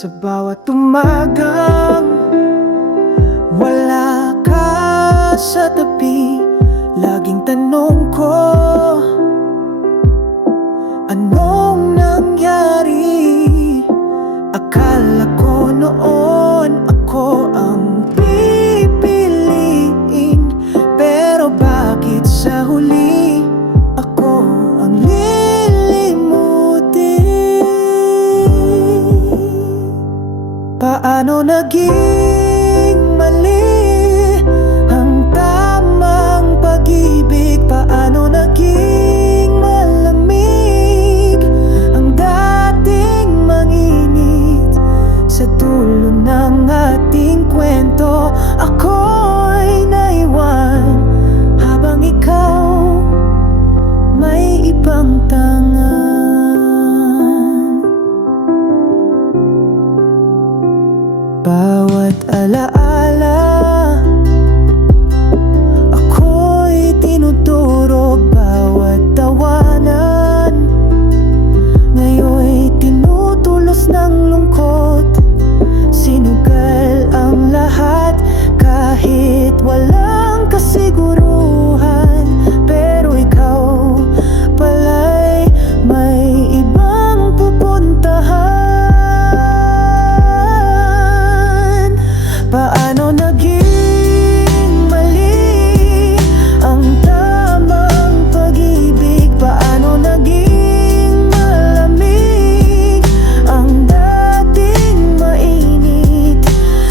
Sa bawat umagang wala ka sa tabi, laging tanong ko, anong nangyari? Akala ko noon ako ang pipiliin, pero bakit sa huli ako ang lilimutin? Paano naging mali ang tamang pag-ibig? Paano naging malamig ang dating manginit? Sa dulo ng ating kwento, ako'y naiwan habang ikaw may ibang tangan. Bawat alaala ako'y tinuturo, bawat tawanan ngayon'y tinutulos ng lungkot. Sinugal ang lahat kahit walang kasiguruhan, pero ikaw pala'y may ibang pupuntahan. Paano naging mali ang tamang pag-ibig? Paano naging malamig ang dating mainit?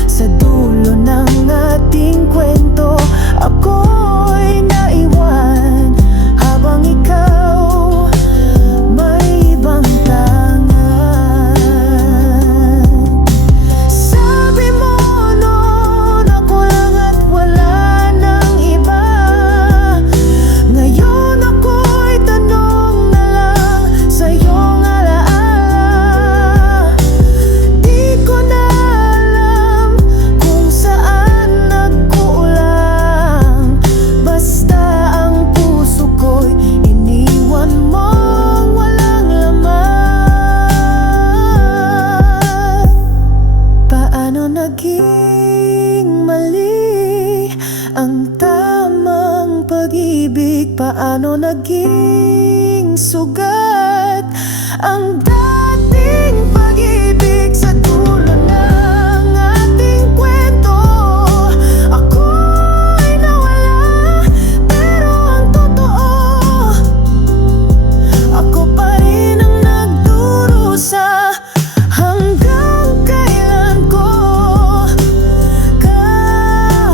Sa dulo ng ating kwento, ako'y naiwan habang ikaw may ibang tangan. Sabi mo noon ako lang at wala nang iba. Ngayon ako'y tanong na lang sa iyong alaala. Di ko na alam kung saan nagkulang, basta ang puso ko'y iniwan mong walang laman. Paano naging mali ang tamang pag-ibig? Paano naging sugat ang dating pag-ibig? Sa dulo ng ating kwento, ako'y nawala, pero ang totoo, ako pa rin ang nagdurusa. Hanggang kailan ko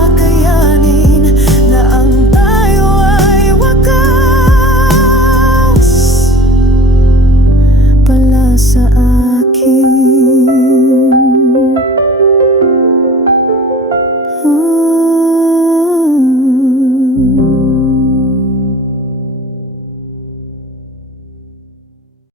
kakayanin na ang tayo ay wakas pala sa akin?